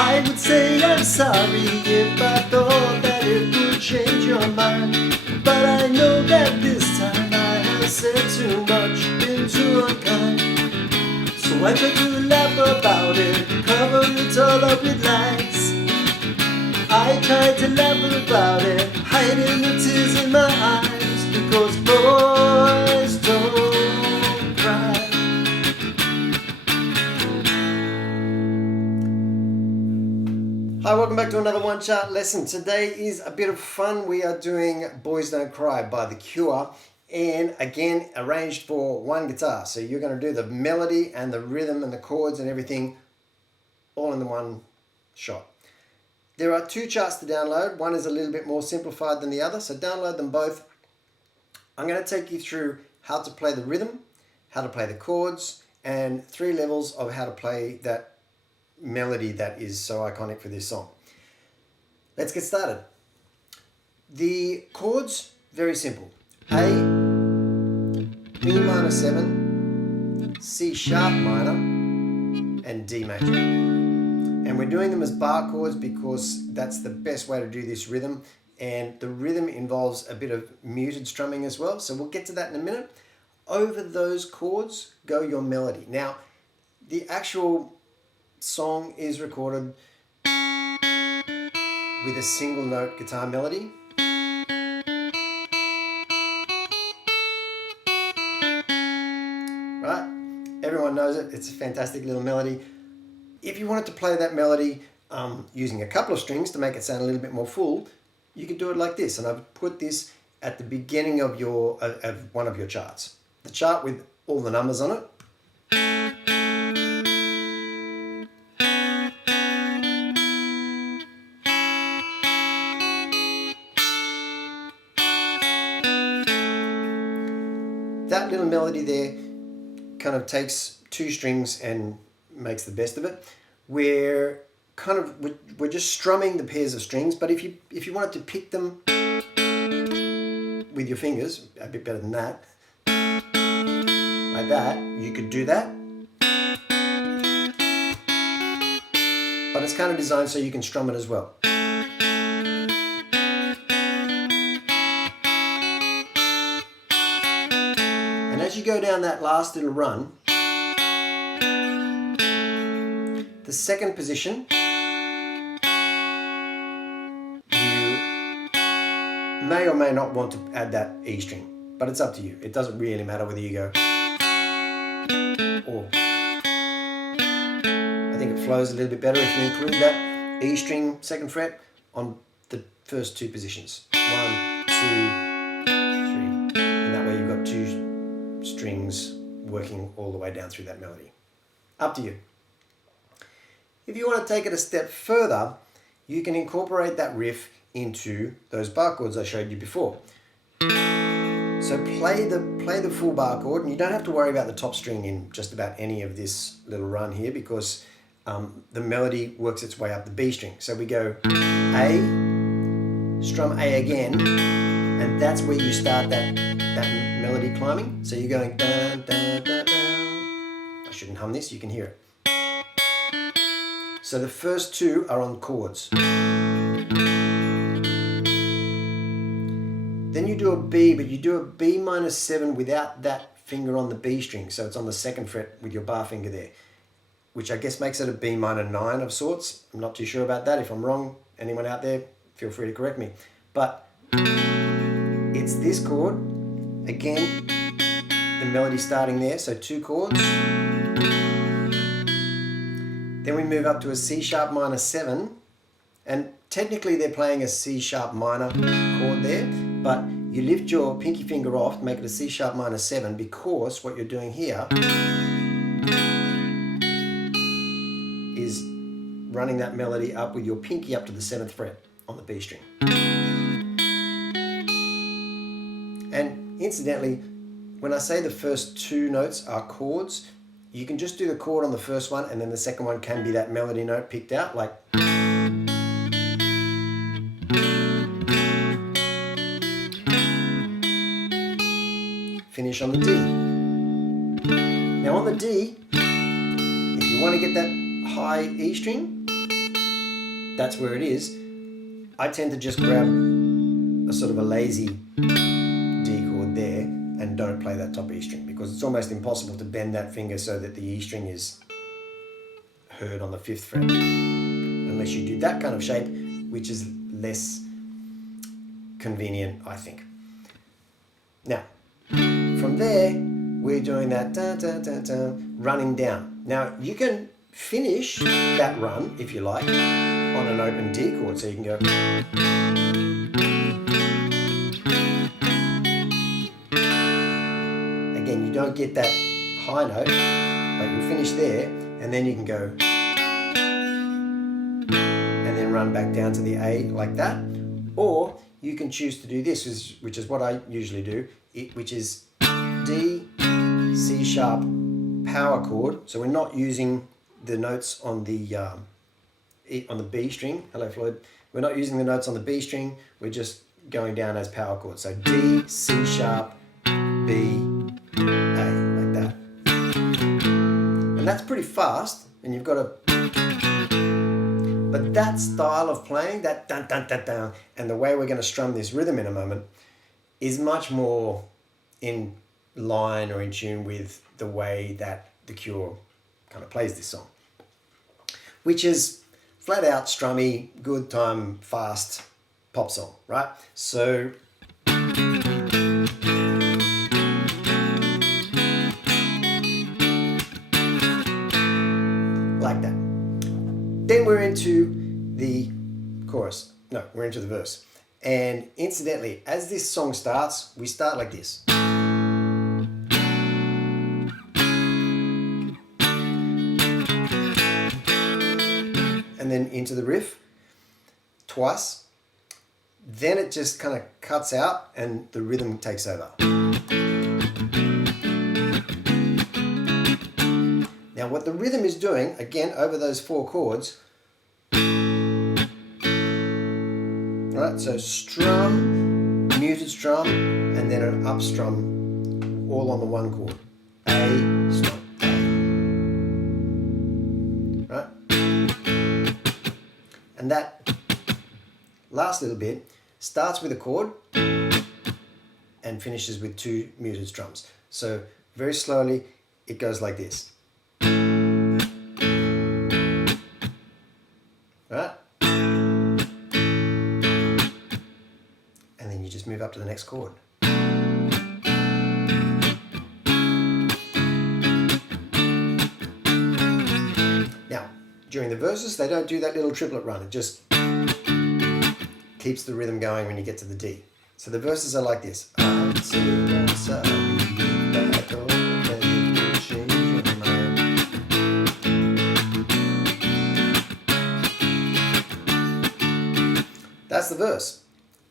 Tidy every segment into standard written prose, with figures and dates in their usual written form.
I would say I'm sorry if I thought that it would change your mind, but I know that this time I have said too much, been too unkind. So I tried to laugh about it, cover it all up with lies. I tried to laugh about it, hiding the tears in my eyes, because boys don't cry. Hi, welcome back to another One Chart lesson. Today is a bit of fun. We are doing Boys Don't Cry by The Cure, and again arranged for one guitar. So you're going to do the melody and the rhythm and the chords and everything all in the one shot. There are two charts to download. One is a little bit more simplified than the other, so download them both. I'm going to take you through how to play the rhythm, how to play the chords, and 3 levels of how to play that melody that is so iconic for this song. Let's get started. The chords, very simple. A, B minor 7, C sharp minor, and D major. And we're doing them as bar chords because that's the best way to do this rhythm. And the rhythm involves a bit of muted strumming as well. So we'll get to that in a minute. Over those chords go your melody. Now, the actual song is recorded with a single note guitar melody. Right? Everyone knows it. It's a fantastic little melody. If you wanted to play that melody using a couple of strings to make it sound a little bit more full, you could do it like this. And I've put this at the beginning of one of your charts. The chart with all the numbers on it. That little melody there kind of takes 2 strings and makes the best of it. We're just strumming the pairs of strings, but if you wanted to pick them with your fingers, a bit better than that, like that, you could do that. But it's kind of designed so you can strum it as well. And as you go down that last little run, the second position, you may or may not want to add that E string, but it's up to you. It doesn't really matter whether you go or. I think it flows a little bit better if you include that E string 2nd fret on the first 2 positions. 1, 2, 3. And that way you've got 2 strings working all the way down through that melody. Up to you. If you want to take it a step further, you can incorporate that riff into those bar chords I showed you before. So play the full bar chord, and you don't have to worry about the top string in just about any of this little run here because the melody works its way up the B string. So we go A, strum A again, and that's where you start that melody climbing. So you're going dun, dun, dun, dun. I shouldn't hum this, you can hear it. So the first 2 are on chords. Then you do a B, but you do a B minor 7 without that finger on the B string. So it's on the 2nd fret with your bar finger there, which I guess makes it a B minor 9 of sorts. I'm not too sure about that. If I'm wrong, anyone out there, feel free to correct me. But it's this chord. Again, the melody starting there, so 2 chords. Then we move up to a C sharp minor 7, and technically they're playing a C sharp minor chord there, but you lift your pinky finger off, make it a C sharp minor 7, because what you're doing here is running that melody up with your pinky up to the 7th fret on the B string. And incidentally, when I say the first 2 notes are chords, you can just do the chord on the first one, and then the second one can be that melody note picked out, like. Finish on the D. Now on the D, if you want to get that high E string, that's where it is, I tend to just grab a sort of a lazy D chord there and don't play that top E string, because it's almost impossible to bend that finger so that the E string is heard on the 5th fret, unless you do that kind of shape, which is less convenient, I think. Now, from there, we're doing that da, da, da, da, running down. Now, you can finish that run, if you like, on an open D chord. So you can go. Again, you don't get that high note, but you'll finish there, and then you can go and then run back down to the A like that. Or you can choose to do this, which is what I usually do, which is D, C sharp, power chord. So we're not using the notes on the B string. Hello, Floyd. We're not using the notes on the B string. We're just going down as power chords. So D, C sharp, B, A, like that. And that's pretty fast, and you've got to. But that style of playing, that dun dun dun dun, and the way we're going to strum this rhythm in a moment, is much more in line or in tune with the way that The Cure kind of plays this song, which is flat out strummy, good time, fast pop song, right? So like that. Then we're into the chorus. No, we're into the verse. And incidentally, as this song starts, we start like this. And then into the riff twice. Then it just kind of cuts out and the rhythm takes over. Now what the rhythm is doing, again, over those 4 chords, right? So strum, muted strum, and then an up strum, all on the 1 chord. A, strum, A. Right? And that last little bit starts with a chord and finishes with 2 muted strums. So very slowly, it goes like this. Right? And then you just move up to the next chord. Now, during the verses, they don't do that little triplet run. It just keeps the rhythm going when you get to the D. So the verses are like this. That's the verse.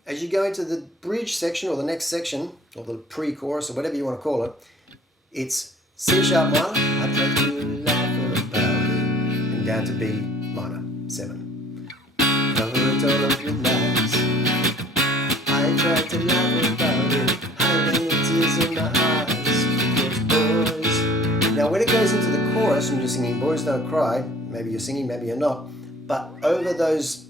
As you go into the bridge section or the next section, or the pre-chorus or whatever you want to call it, it's C sharp minor, I try to laugh about it, and down to B minor, 7. Cover it all up with lies. I try to laugh about it, hiding tears in my eyes, because boys. Now when it goes into the chorus and you're singing Boys Don't Cry, maybe you're singing, maybe you're not, but over those,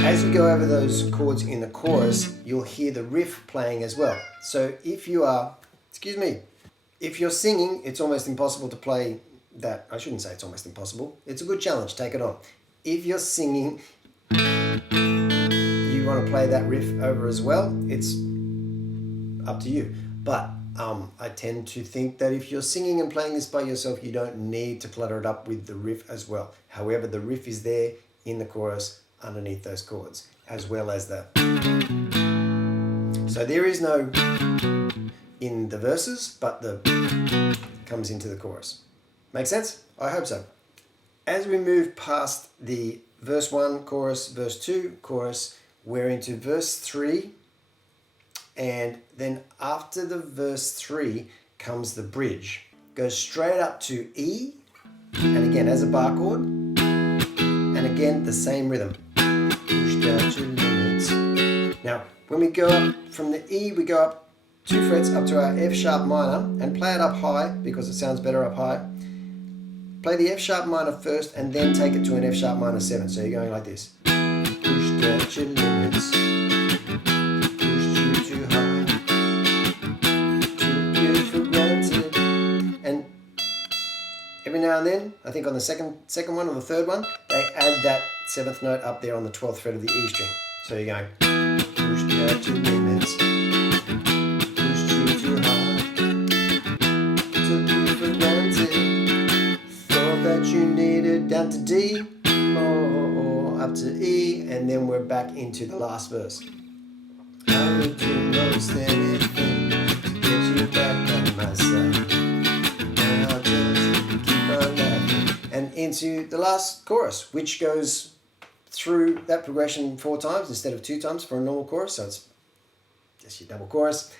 as you go over those chords in the chorus, you'll hear the riff playing as well. So if you are, if you're singing, it's almost impossible to play that. I shouldn't say it's almost impossible. It's a good challenge, take it on. If you're singing, you want to play that riff over as well, it's up to you. But I tend to think that if you're singing and playing this by yourself, you don't need to clutter it up with the riff as well. However, the riff is there in the chorus, underneath those chords, as well as the. So there is no in the verses, but the comes into the chorus. Make sense? I hope so. As we move past the verse 1, chorus, verse 2, chorus, we're into verse 3, and then after the verse 3 comes the bridge. Goes straight up to E, and again as a bar chord, and again the same rhythm. Now, when we go up from the E, we go up 2 frets up to our F sharp minor and play it up high because it sounds better up high. play the F sharp minor first and then take it to an F sharp minor 7. So you're going like this. Pushed out your limits, pushed you too hard, took you for granted. And every now and then, I think on the second one or the third one, they add that 7th note up there on the 12th fret of the E string. So you're going, pushed out your limits, pushed you too hard, took you for granted, thought that you needed down to D or up to E, and then we're back into the last verse. I would do most anything to get you back on my side, and I'll just keep on laughing. And into the last chorus, which goes through that progression 4 times instead of 2 times for a normal chorus, so it's just your double chorus,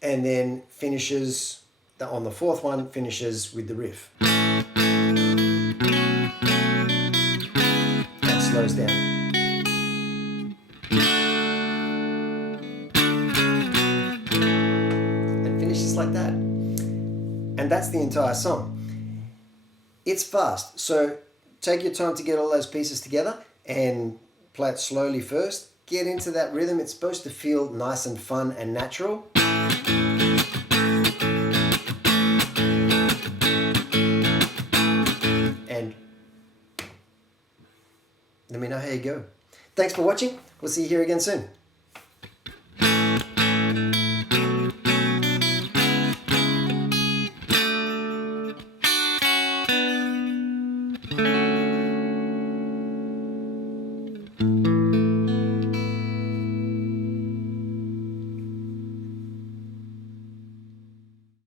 and then finishes on the 4th one, finishes with the riff. That slows down. And finishes like that. And that's the entire song. It's fast, so take your time to get all those pieces together and play it slowly first. Get into that rhythm. It's supposed to feel nice and fun and natural. And let me know how you go. Thanks for watching. We'll see you here again soon.